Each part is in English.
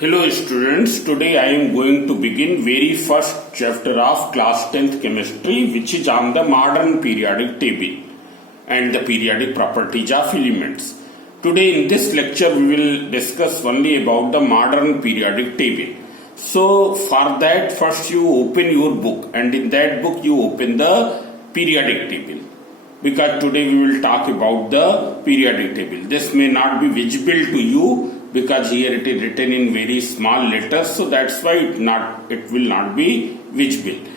Hello students, today I am going to begin very first chapter of class 10th chemistry, which is on the modern periodic table and the periodic properties of elements. Today in this lecture we will discuss only about the modern periodic table. So for that first you open your book and in that book you open the periodic table, because today we will talk about the periodic table. This may not be visible to you because here it is written in very small letters, so that's why it will not be visible.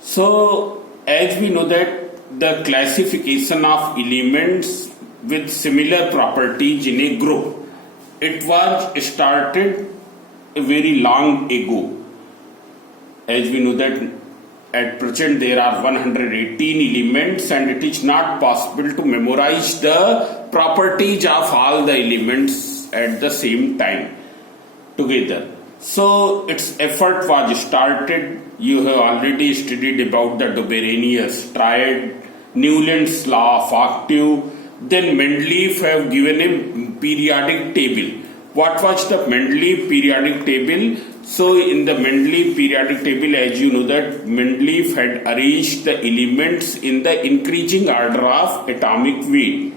So as we know that the classification of elements with similar properties in a group, it was started a very long ago. As we know that at present there are 118 elements and it is not possible to memorize the properties of all the elements at the same time together. So its effort was started. You have already studied about the Doberianius triad, Newland's law of octave. Then Mendeleev have given a periodic table. What was the Mendeleev periodic table? So in the Mendeleev periodic table, as you know that Mendeleev had arranged the elements in the increasing order of atomic weight,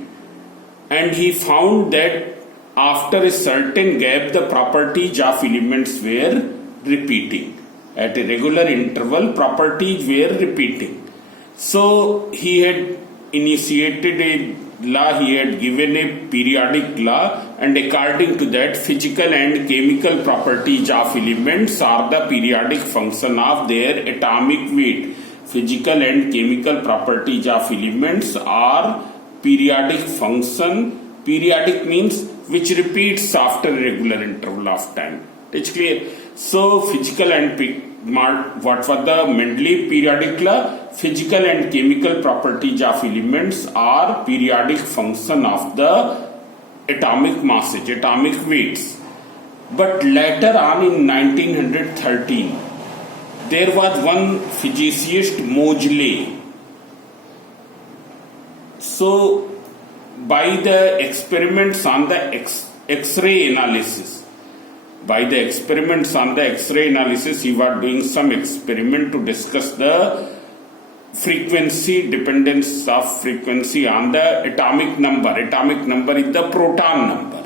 and he found that after a certain gap the properties of elements were repeating. At a regular interval properties were repeating. So he had initiated a law, he had given a periodic law, and according to that physical and chemical properties of elements are the periodic function of their atomic weight. Physical and chemical properties of elements are periodic function. Periodic means which repeats after a regular interval of time. It's clear. So physical and what was the Mendeleev periodic law? Physical and chemical properties of elements are periodic function of the atomic masses, atomic weights. But later on in 1913, there was one physicist, Moseley. So by the experiments on the X-ray analysis, he was doing some experiment to discuss the frequency, dependence of frequency on the atomic number. Atomic number is the proton number.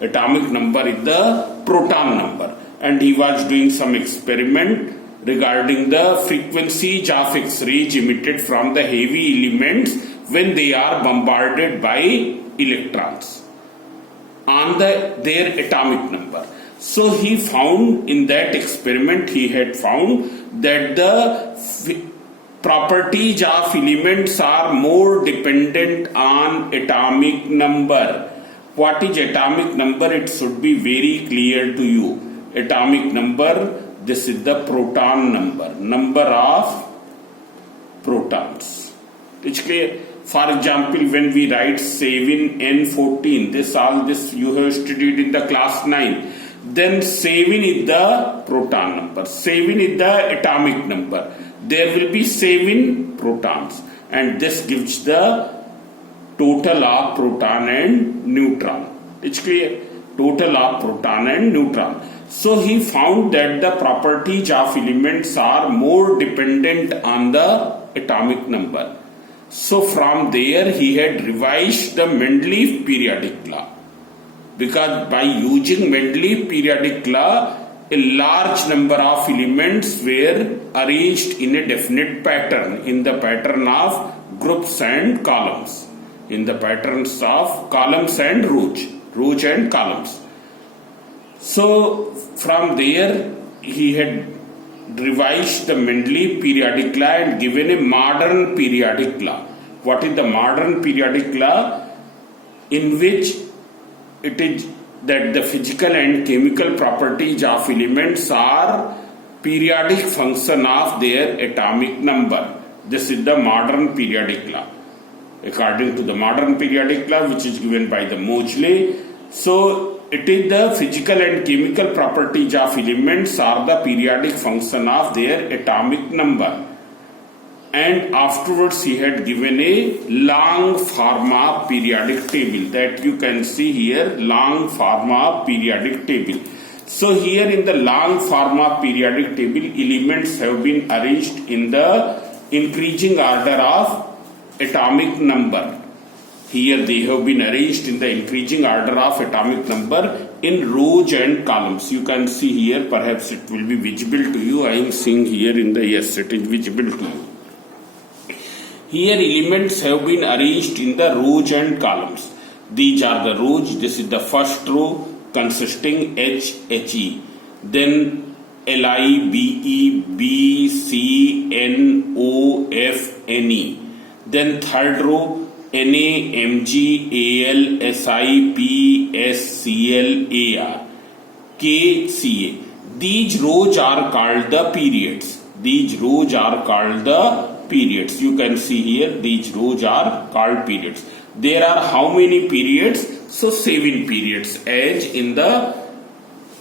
Atomic number is the proton number. And he was doing some experiment regarding the frequencies of X-rays emitted from the heavy elements when they are bombarded by electrons on their atomic number. So he found in that experiment, he had found that the properties of elements are more dependent on atomic number. What is atomic number? It should be very clear to you. Atomic number, this is the proton number of protons. It's clear. For example, when we write 7N14, this you have studied in the class 9. Then 7 is the proton number. 7 is the atomic number. There will be 7 protons, and this gives the total of proton and neutron. It's clear. Total of proton and neutron. So he found that the properties of elements are more dependent on the atomic number. So from there he had revised the Mendeleev periodic law, because by using Mendeleev periodic law a large number of elements were arranged in a definite pattern, in the pattern of groups and columns, in the patterns of columns and rows and columns. So from there he had revised the Mendeleev periodic law and given a modern periodic law. What is the modern periodic law? In which it is that the physical and chemical properties of elements are periodic function of their atomic number. This is the modern periodic law. According to the modern periodic law, which is given by the Moseley, so it is the physical and chemical properties of elements are the periodic function of their atomic number. And afterwards he had given a long form of periodic table, that you can see here, long form of periodic table. So here in the long pharma periodic table, elements have been arranged in the increasing order of atomic number. Here they have been arranged in the increasing order of atomic number in rows and columns. You can see here, perhaps it will be visible to you. I am seeing here in the, yes, it is visible to you. Here elements have been arranged in the rows and columns. These are the rows. This is the first row consisting H, He. Then Li, Be, B, C, N, O, F, Ne. Then third row Na, Mg, Al, Si, P, S, Cl, Ar, K, Ca. These rows are called the periods. These rows are called the periods. You can see here, these rows are called periods. There are how many periods? So 7 periods as in the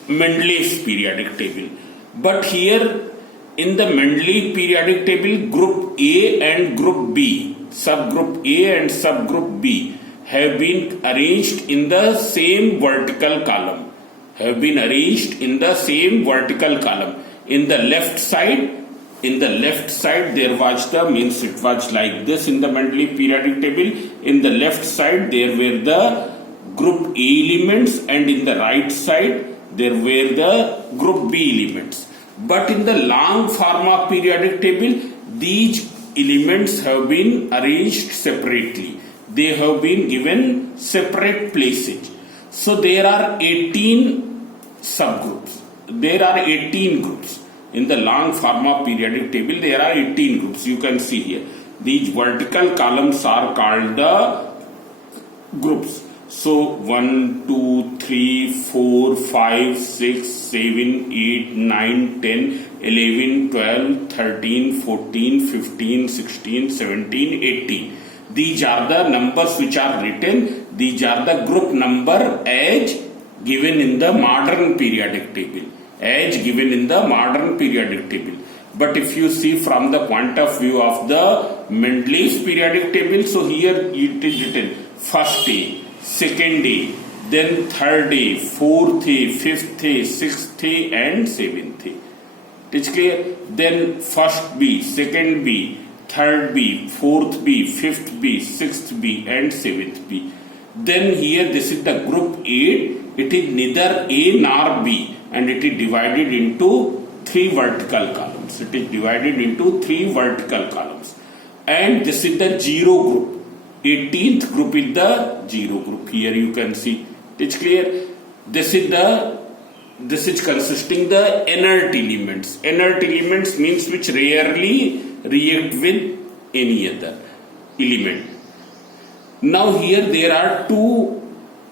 Mendeleev's periodic table. But here in the Mendeleev periodic table, group A and group B, subgroup A and subgroup B have been arranged in the same vertical column. Have been arranged in the same vertical column. In the left side, there was the, means it was like this in the Mendeleev periodic table. In the left side there were the group A elements, and in the right side there were the group B elements. But in the long pharma periodic table, these elements have been arranged separately. They have been given separate places. So there are 18 subgroups. There are 18 groups. In the long pharma periodic table, there are 18 groups. You can see here. These vertical columns are called the groups. So 1, 2, 3, 4, 5, 6, 7, 8, 9, 10, 11, 12, 13, 14, 15, 16, 17, 18. These are the numbers which are written. These are the group number as given in the modern periodic table. As given in the modern periodic table. But if you see from the point of view of the Mendeleev's periodic table, so here it is written first A, second A, then third A, fourth A, fifth A, sixth A and seventh A. It is clear? Then first B, second B, third B, fourth B, fifth B, sixth B and seventh B. Then here this is the group A. It is neither A nor B, and it is divided into 3 vertical columns. It is divided into 3 vertical columns. And this is the 0 group. 18th group is the 0 group. Here you can see. It's clear. This is consisting the inert elements. Inert elements means which rarely react with any other element. Now here there are 2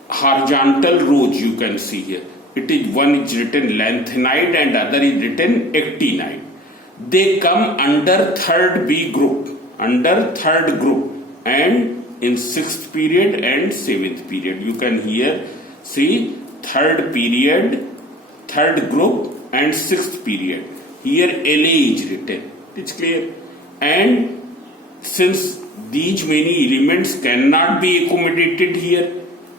horizontal rows you can see here. It is one is written lanthanide and other is written actinide. They come under third B group, and in 6th period and 7th period. You can here see third period, third group and 6th period. Here LA is written. It's clear. And since these many elements cannot be accommodated here,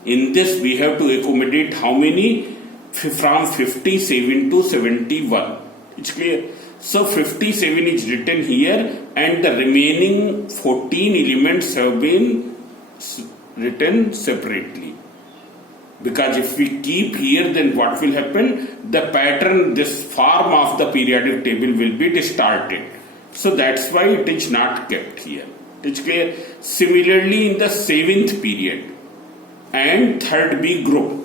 in this we have to accommodate how many? From 57 to 71. It's clear. So 57 is written here, and the remaining 14 elements have been written separately. Because if we keep here, then what will happen? The pattern, this form of the periodic table will be distorted. So that's why it is not kept here. It's clear. Similarly, in the 7th period and third B group,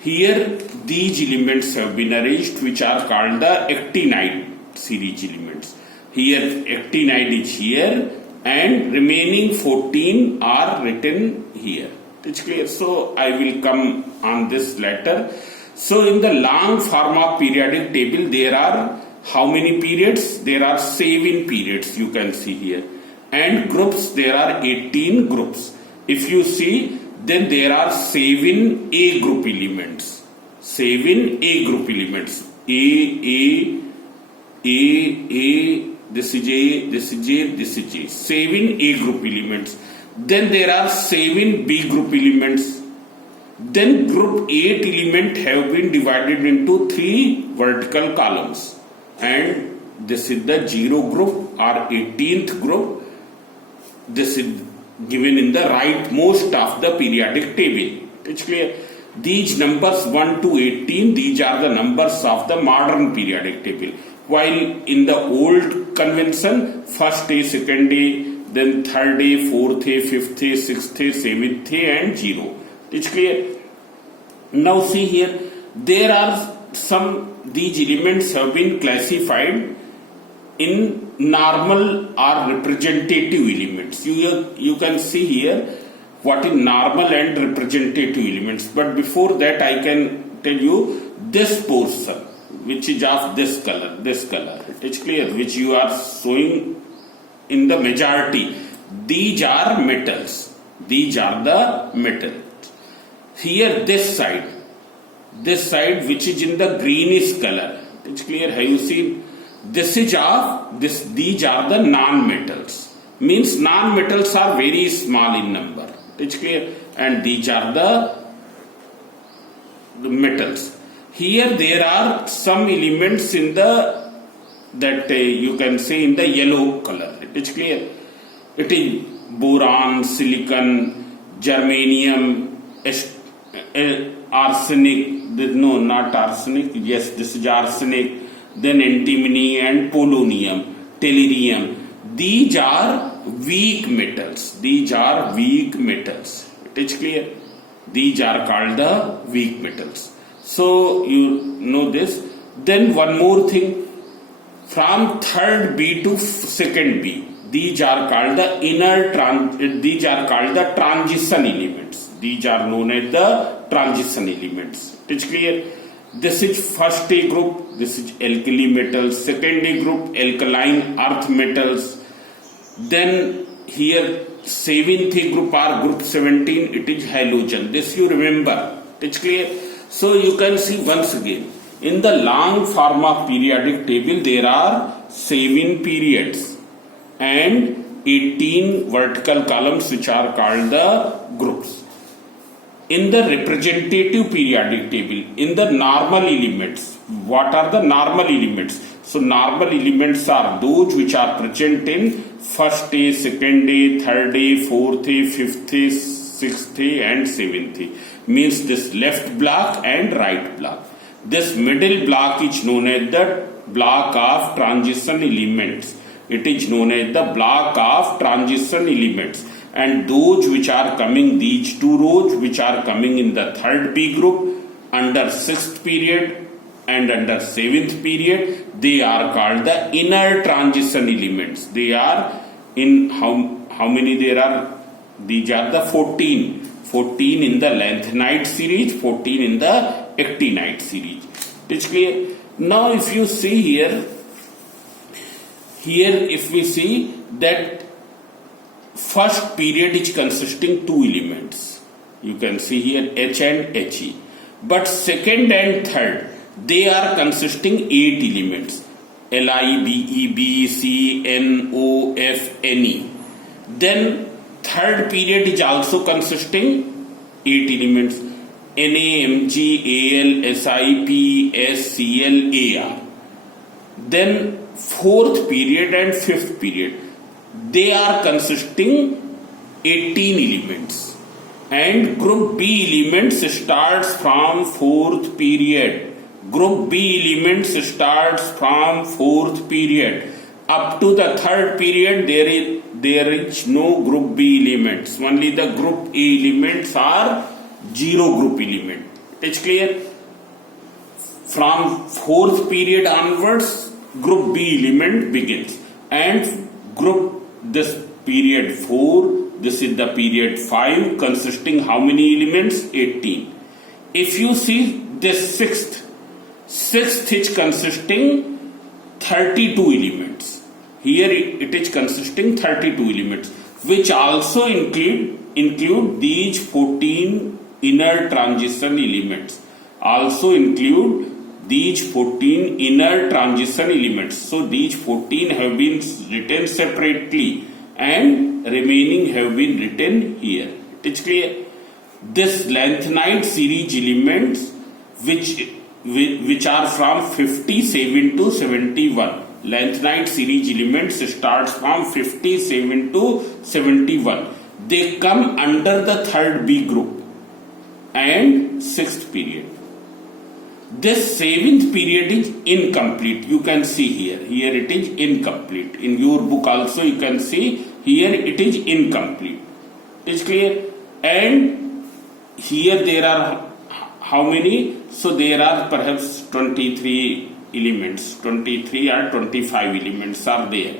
here these elements have been arranged which are called the actinide series elements. Here actinide is here and remaining 14 are written here. It's clear. So I will come on this later. So in the long pharma periodic table there are how many periods? There are 7 periods you can see here. And groups, there are 18 groups. If you see, then there are 7 A group elements. 7 A group elements. A, this is A, this is A, this is A. 7 A group elements. Then there are 7 B group elements. Then group 8 element have been divided into 3 vertical columns, and this is the 0 group or 18th group. This is given in the rightmost of the periodic table. It's clear. These numbers 1 to 18, these are the numbers of the modern periodic table. While in the old convention, first day, second day, then third day, fourth day, fifth day, sixth day, seventh day, and 0. It's clear. Now see here, there are these elements have been classified in normal or representative elements. You can see here what is normal and representative elements. But before that, I can tell you this portion, which is of this color. It's clear, which you are showing in the majority. These are metals. These are the metals. Here this side which is in the greenish color. It's clear. Have you seen? These are the non-metals. Means non-metals are very small in number. It's clear. And these are the metals. Here there are some elements in that you can say in the yellow color. It's clear. It is boron, silicon, germanium, arsenic. No, not arsenic. Yes, this is arsenic. Then antimony and polonium, tellurium. These are weak metals. It's clear. These are called the weak metals. So you know this. Then one more thing. From third B to second B, these are called the transition elements. These are known as the transition elements. It's clear. This is first A group. This is alkali metals. Second A group, alkaline earth metals. Then here 7th A group or group 17, it is halogen. This you remember. It's clear. So you can see once again, in the long form of periodic table, there are 7 periods and 18 vertical columns, which are called the groups. In the representative periodic table, in the normal elements, what are the normal elements? So normal elements are those which are present in first day, second day, third day, fourth day, fifth day, sixth day, and seventh day. Means this left block and right block. This middle block is known as the block of transition elements. It is known as the block of transition elements. And those which are coming, these 2 rows which are coming in the third B group under 6th period and under 7th period, they are called the inner transition elements. They are in how many there are? These are the 14. 14 in the lanthanide series, 14 in the actinide series. It's clear. Now if you see here if we see that first period is consisting 2 elements. You can see here H and He. But second and third, they are consisting 8 elements. Li, Be, Bec, No, F, Ne. Then third period is also consisting 8 elements. Na, Mg, Al, Si, P, S, Cl, Ar. Then fourth period and fifth period, they are consisting 18 elements. And group B elements starts from fourth period. Group B elements starts from fourth period. Up to the third period, there is no group B elements. Only the group A elements are 0 group element. It's clear? From fourth period onwards, group B element begins. And group this period 4, this is the period 5, consisting how many elements? 18. If you see this sixth is consisting 32 elements. Here it is consisting 32 elements, which also include these 14 inner transition elements. Also include these 14 inner transition elements. So these 14 have been written separately and remaining have been written here. It is clear. this lanthanide series elements which are from 57 to 71. Lanthanide series elements starts from 57 to 71. They come under the third B group and sixth period. This seventh period is incomplete. You can see here. Here it is incomplete. In your book also you can see here it is incomplete. Is clear? And here there are how many? So there are perhaps 23 elements. 23 or 25 elements are there.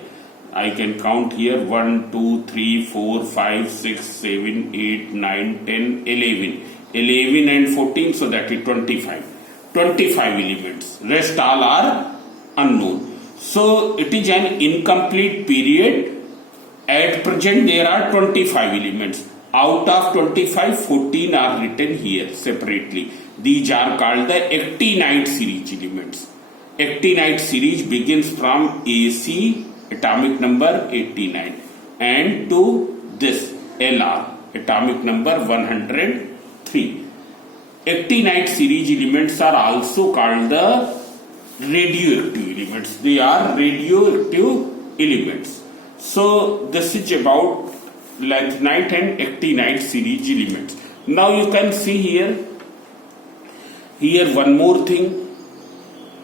I can count here 1, 2, 3, 4, 5, 6, 7, 8, 9, 10, 11. 11 and 14, so that is 25. 25 elements. Rest all are unknown. So it is an incomplete period. At present there are 25 elements. Out of 25, 14 are written here separately. These are called the actinide series elements. Actinide series begins from AC, atomic number 89, and to this LR, atomic number 103. Actinide series elements are also called the radioactive elements. They are radioactive elements. So this is about lanthanide and actinide series elements. Now you can see here one more thing.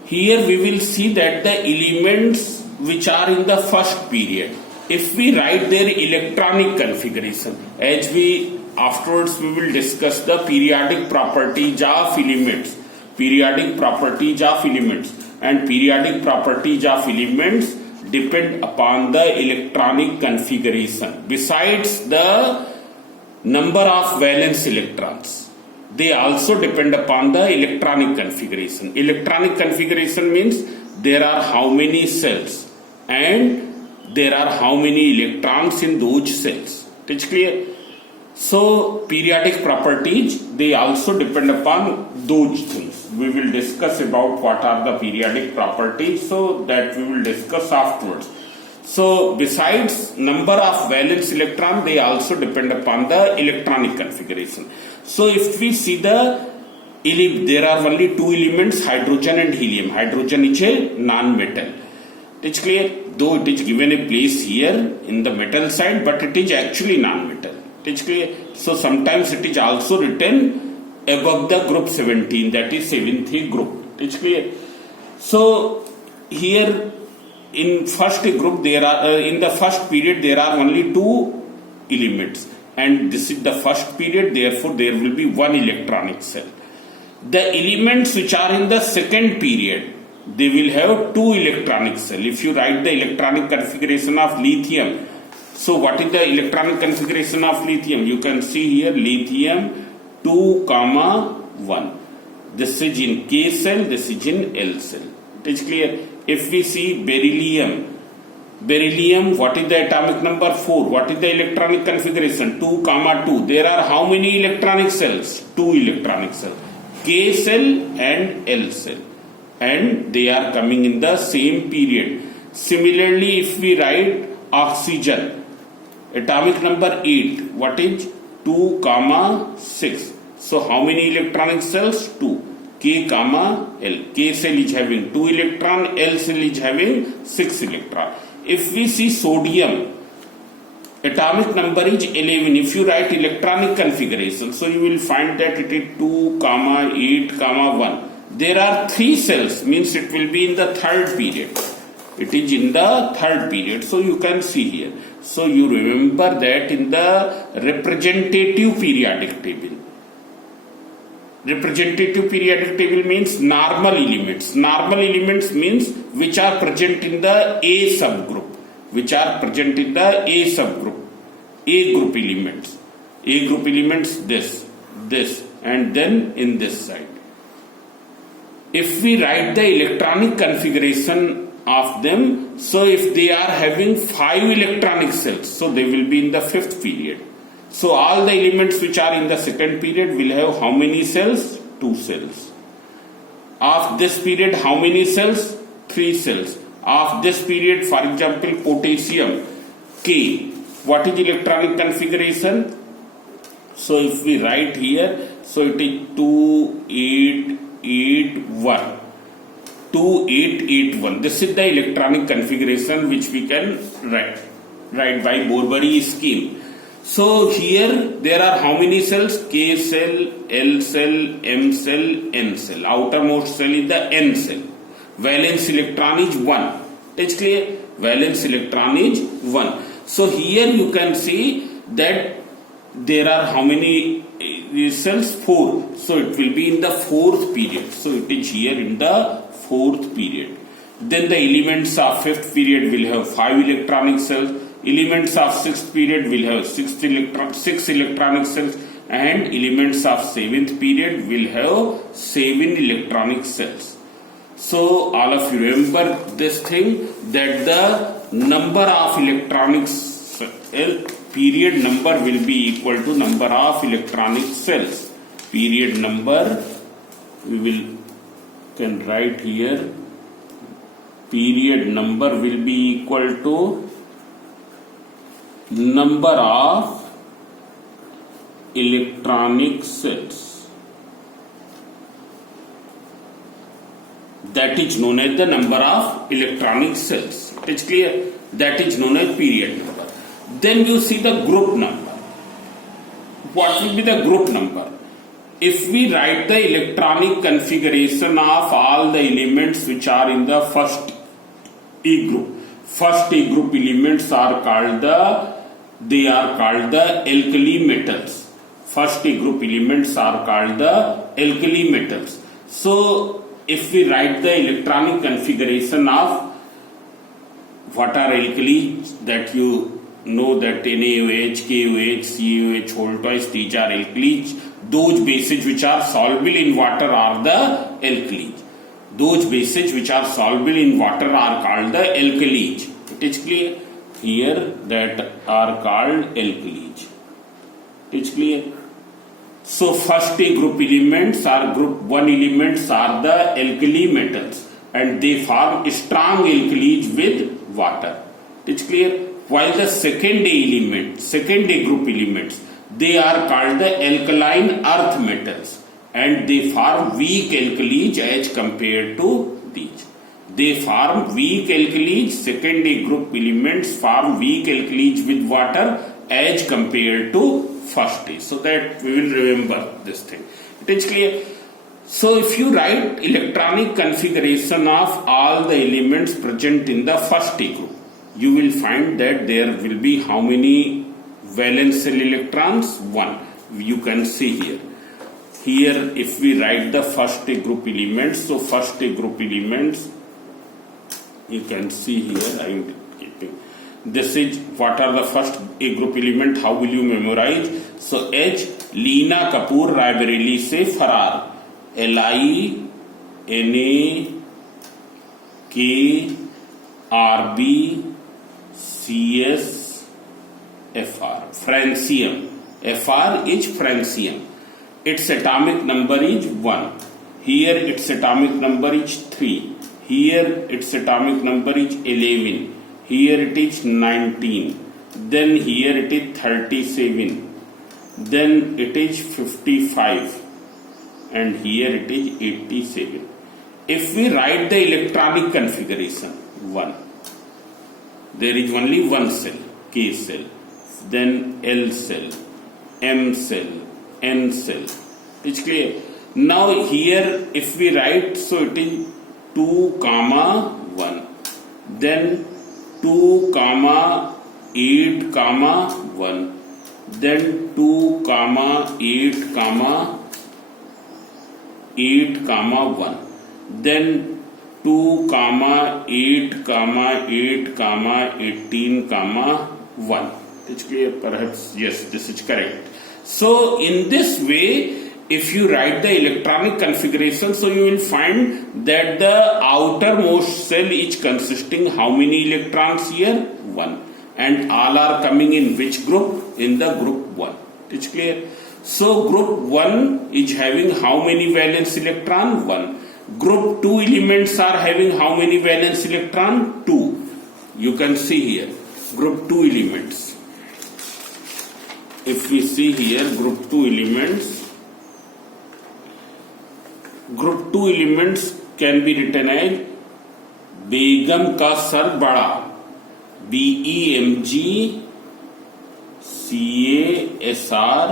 Here we will see that the elements which are in the first period, if we write their electronic configuration, as we afterwards we will discuss the periodic properties of elements, and periodic properties of elements depend upon the electronic configuration. Besides the number of valence electrons, they also depend upon the electronic configuration. Electronic configuration means there are how many cells and there are how many electrons in those cells. It's clear? So periodic properties, they also depend upon those things. We will discuss about what are the periodic properties, so that we will discuss afterwards. So besides number of valence electron, they also depend upon the electronic configuration. So if we see there are only two elements, hydrogen and helium. Hydrogen is a non-metal. It's clear? Though it is given a place here in the metal side, but it is actually non-metal. It's clear? So sometimes it is also written above the group 17, that is 7th group. It's clear? So here in first group there are in the first period there are only two elements, and this is the first period, therefore there will be one electronic cell. The elements which are in the second period, they will have two electronic cells. If you write the electronic configuration of lithium, so what is the electronic configuration of lithium? You can see here lithium 2, 1. This is in K cell, this is in L cell. It is clear? If we see beryllium, what is the atomic number? 4. What is the electronic configuration? 2, 2. There are how many electronic cells? 2 electronic cells. K cell and L cell. And they are coming in the same period. Similarly, if we write oxygen, atomic number 8. What is? 2, 6. So how many electronic cells? 2. K, L. K cell is having 2 electron, L cell is having 6 electron. If we see sodium, atomic number is 11. If you write electronic configuration, so you will find that it is 2, 8, 1. There are 3 cells, means it will be in the third period. It is in the third period. So you can see here. So you remember that in the representative periodic table. Representative periodic table means normal elements. Normal elements means which are present in the A subgroup. Which are present in the A subgroup. A group elements. A group elements this, and then in this side. If we write the electronic configuration of them, so if they are having 5 electronic cells, so they will be in the 5th period. So all the elements which are in the second period will have how many cells? 2 cells. Of this period, how many cells? 3 cells. Of this period, for example, potassium, K. What is electronic configuration? So if we write here, so it is 2881. 2881. This is the electronic configuration which we can write by Borbori scheme. So here there are how many cells? K cell, L cell, M cell, N cell. Outermost cell is the N cell. Valence electron is 1. It's clear? Valence electron is 1. So here you can see that there are how many cells? 4. So it will be in the 4th period. So it is here in the 4th period. Then the elements of 5th period will have 5 electronic cells. Elements of 6th period will have 6 electronic cells, and elements of 7th period will have 7 electronic cells. So all of you remember this thing, that the number of electronic period number will be equal to number of electronic cells. Period number we can write here. Period number will be equal to number of electronic cells. That is known as the number of electronic cells. It is clear? That is known as period number. Then you see the group number. What will be the group number? If we write the electronic configuration of all the elements which are in the first E group. First E group elements are called the alkali metals. First E group elements are called the alkali metals. So if we write the electronic configuration of what are alkali, that you know that NaOH, KOH, COH, whole twice, these are alkalis. Those bases which are soluble in water are the alkalis. Those bases which are soluble in water are called the alkalis. It is clear? Here that are called alkalis. It's clear? So first A group elements or group 1 elements are the alkali metals, and they form strong alkalis with water. It's clear? While the second A group elements, they are called the alkaline earth metals, and they form weak alkalis as compared to these. They form weak alkalis. Second A group elements form weak alkalis with water as compared to first A. So that we will remember this thing. It is clear? So if you write electronic configuration of all the elements present in the first A group, you will find that there will be how many valence shell electrons? 1. You can see here. Here if we write the first A group elements, so first A group elements, you can see here, I am keeping. This is what are the first A group element. How will you memorize? So H, Leena Kapoor Raebareli se Farar. LINAKRBCSFR. Francium. Fr is francium. Its atomic number is 1. Here its atomic number is 3. Here its atomic number is 11. Here it is 19. Then here it is 37. Then it is 55. And here it is 87. If we write the electronic configuration 1, there is only one cell, K cell, then L cell, M cell, N cell. It's clear? Now here if we write, so it is 2, 1, then 2, 8, 1, then 2, 8, 8, 1, then 2, 8, 8, 18, 1. It's clear? Perhaps yes, this is correct. So in this way, if you write the electronic configuration, so you will find that the outermost cell is consisting how many electrons here? 1. And all are coming in which group? In the group 1. It's clear? So group 1 is having how many valence electron? 1. Group 2 elements are having how many valence electron? 2. You can see here. Group 2 elements. if we see here group 2 elements can be written as बेगम का sir बड़ा, BEMG CASR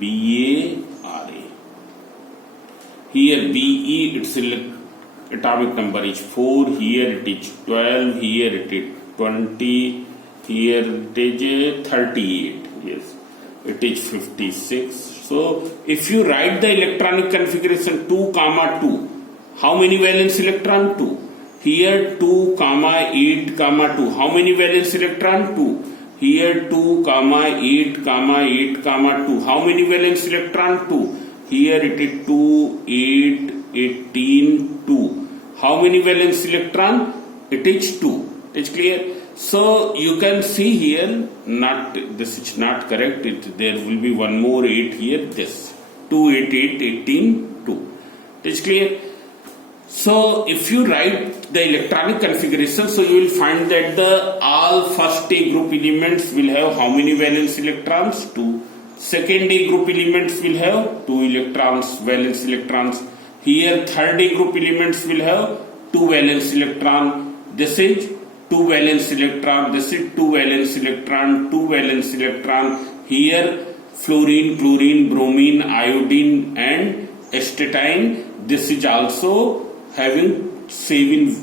BARA. Here BE its atomic number is 4, here it is 12, here it is 20, here it is 38, yes, it is 56. So if you write the electronic configuration 2, 2, how many valence electron? 2. Here 2, 8, 2. How many valence electron? 2. Here 2, 8, 8, 2. How many valence electron? 2. Here it is 2, 8, 18, 2. How many valence electron? It is 2. It's clear? So you can see here, this is not correct. There will be one more 8 here. This 2, 8, 8, 18, 2. It's clear? So if you write the electronic configuration, so you will find that the all first A group elements will have how many valence electrons? 2. Second A group elements will have 2 electrons, valence electrons. Here third A group elements will have 2 valence electron. This is 2 valence electron. This is 2 valence electron. 2 valence electron. Here fluorine, chlorine, bromine, iodine, and astatine. This is also having 7.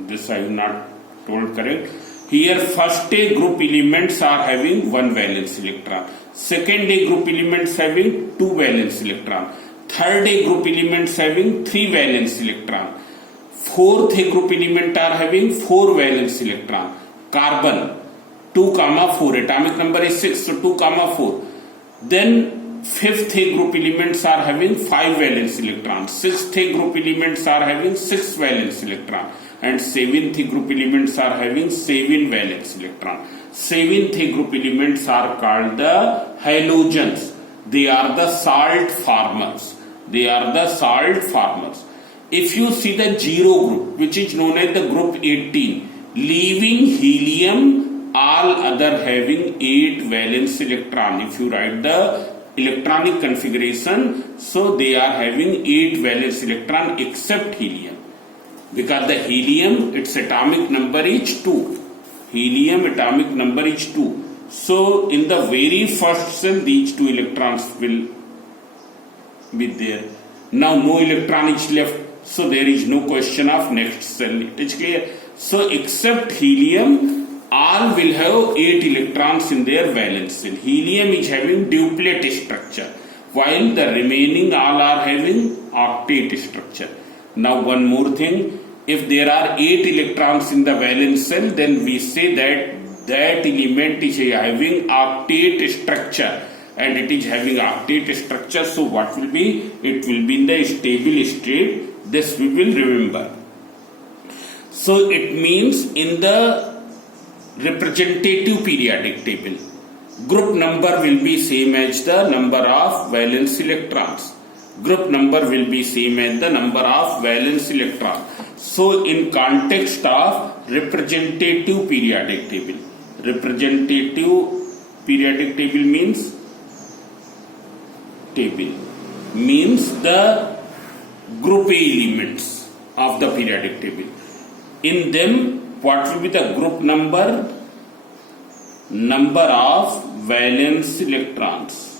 This I have not told correct. Here first A group elements are having 1 valence electron. Second A group elements having 2 valence electron. Third A group elements having 3 valence electron. Fourth A group element are having 4 valence electron. Carbon 2, 4. Atomic number is 6, so 2, 4. Then fifth A group elements are having 5 valence electrons. Sixth A group elements are having 6 valence electron. And seventh A group elements are having 7 valence electron. Seventh A group elements are called the halogens. They are the salt formers. They are the salt formers. If you see the zero group, which is known as the group 18, leaving helium, all other having 8 valence electron. If you write the electronic configuration, so they are having 8 valence electron except helium, because the helium, its atomic number is 2. Helium atomic number is 2. So in the very first cell, these 2 electrons will be there. Now no electron is left, so there is no question of next cell. It is clear? So except helium, all will have 8 electrons in their valence shell. Helium is having duplet structure, while the remaining all are having octet structure. Now one more thing, if there are 8 electrons in the valence shell, then we say that that element is having octet structure, and it is having octet structure. So what will be? It will be in the stable state. This we will remember. So it means in the representative periodic table, group number will be same as the number of valence electrons. Group number will be same as the number of valence electrons. So in context of representative periodic table, representative periodic table means the group A elements of the periodic table. In them, what will be the group number? Number of valence electrons.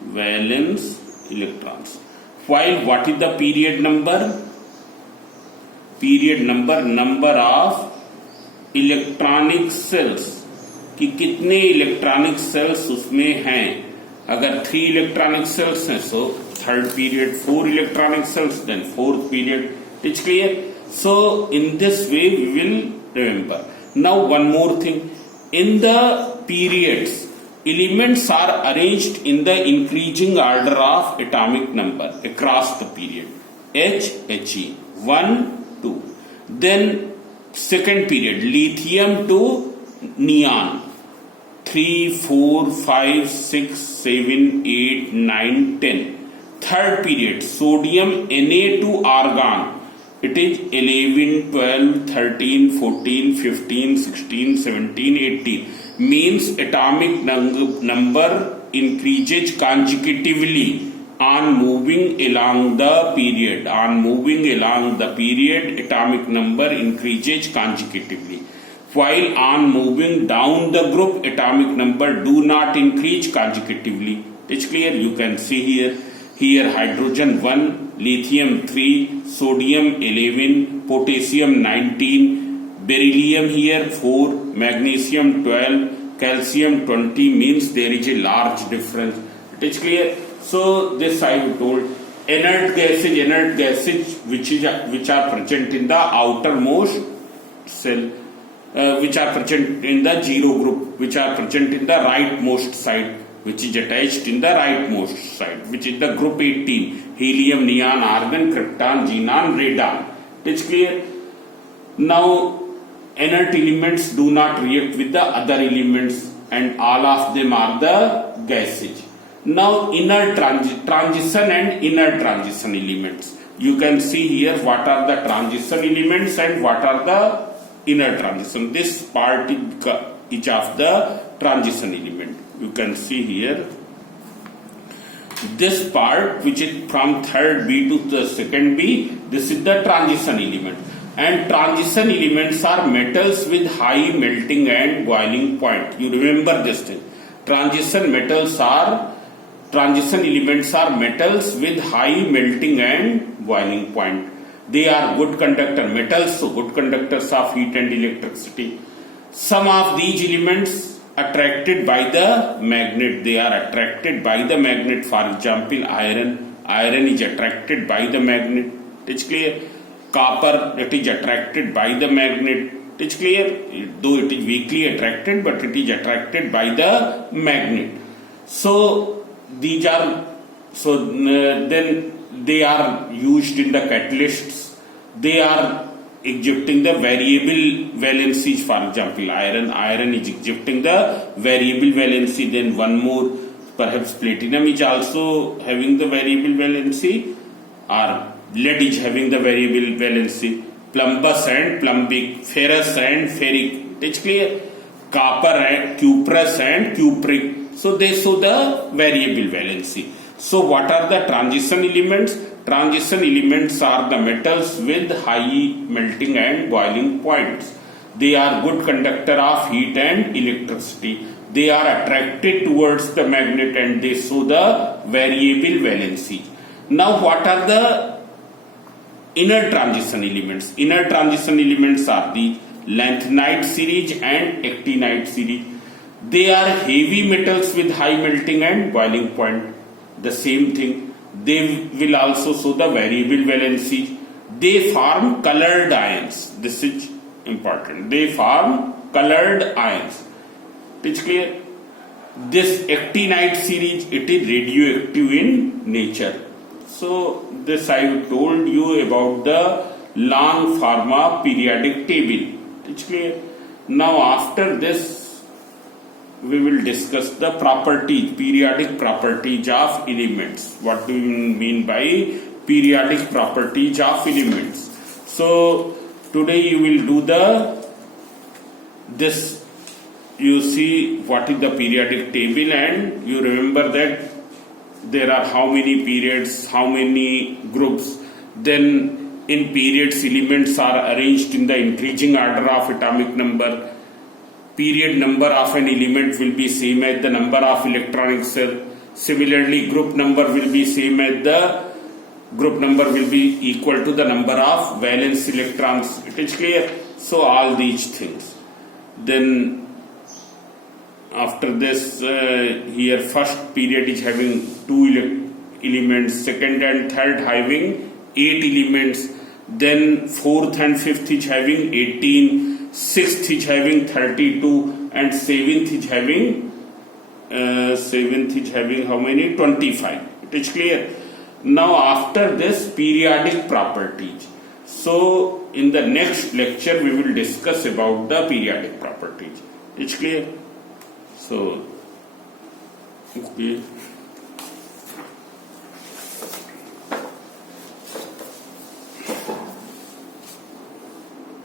Valence electrons. While what is the period number? Period number, number of electronic shells, कि कितने electronic sales उसमें हैं. अगर 3 electronic shells हैं, so third period 4 electronic shells, then fourth period. It's clear? So in this way we will remember. Now one more thing, in the periods, elements are arranged in the increasing order of atomic number across the period. H, He, 1, 2. Then second period, lithium to neon, 3, 4, 5, 6, 7, 8, 9, 10. Third period, sodium Na to argon. It is 11, 12, 13, 14, 15, 16, 17, 18. means atomic number increases consecutively on moving along the period. On moving along the period, atomic number increases consecutively. While on moving down the group, atomic number do not increase consecutively. It's clear? You can see here. Here hydrogen 1, lithium 3, sodium 11, potassium 19, beryllium here 4, magnesium 12, calcium 20, means there is a large difference. It is clear? So this I have told. Inert gases which are present in the outermost cell, which are present in the zero group, which are present in the rightmost side, which is attached in the rightmost side, which is the group 18, helium, neon, argon, krypton, xenon, radon. It is clear? Now, inert elements do not react with the other elements, and all of them are the gases. Now, inner transition and inner transition elements. You can see here what are the transition elements and what are the inner transition. This part is of the transition element. You can see here this part, which is from third B to the second B, this is the transition element. And transition elements are metals with high melting and boiling point. You remember this thing. Transition elements are metals with high melting and boiling point. They are good conductor metals, so good conductors of heat and electricity. Some of these elements attracted by the magnet. They are attracted by the magnet. For example, iron. Iron is attracted by the magnet. It's clear. Copper, it is attracted by the magnet. It's clear. Though it is weakly attracted, but it is attracted by the magnet. So these are then they are used in the catalysts. They are exhibiting the variable valencies. For example, iron is exhibiting the variable valency. Then one more, perhaps platinum is also having the variable valency, or lead is having the variable valency. Plumbous and plumbic, ferrous and ferric. It's clear. Copper and cuprous and cupric. So they show the variable valency. So what are the transition elements? Transition elements are the metals with high melting and boiling points. They are good conductor of heat and electricity. They are attracted towards the magnet and they show the variable valency. Now what are the inner transition elements? Inner transition elements are the lanthanide series and actinide series. They are heavy metals with high melting and boiling point. The same thing. They will also show the variable valency. They form colored ions. This is important. They form colored ions. It's clear? This actinide series, it is radioactive in nature. So this I have told you about the long pharma periodic table. It's clear? Now after this, we will discuss the properties, periodic properties of elements. What do you mean by periodic properties of elements? So today you will do this. You see what is the periodic table, and you remember that there are how many periods, how many groups. Then in periods, elements are arranged in the increasing order of atomic number. Period number of an element will be same as the number of electronic cell. Similarly, group number will be same as the group number will be equal to the number of valence electrons. It is clear? So all these things. Then after this, here first period is having 2 elements, second and third having 8 elements, then fourth and fifth is having 18, sixth is having 32, and seventh is having how many? 25. It is clear. Now after this, periodic properties. So in the next lecture we will discuss about the periodic properties. It's clear. So okay.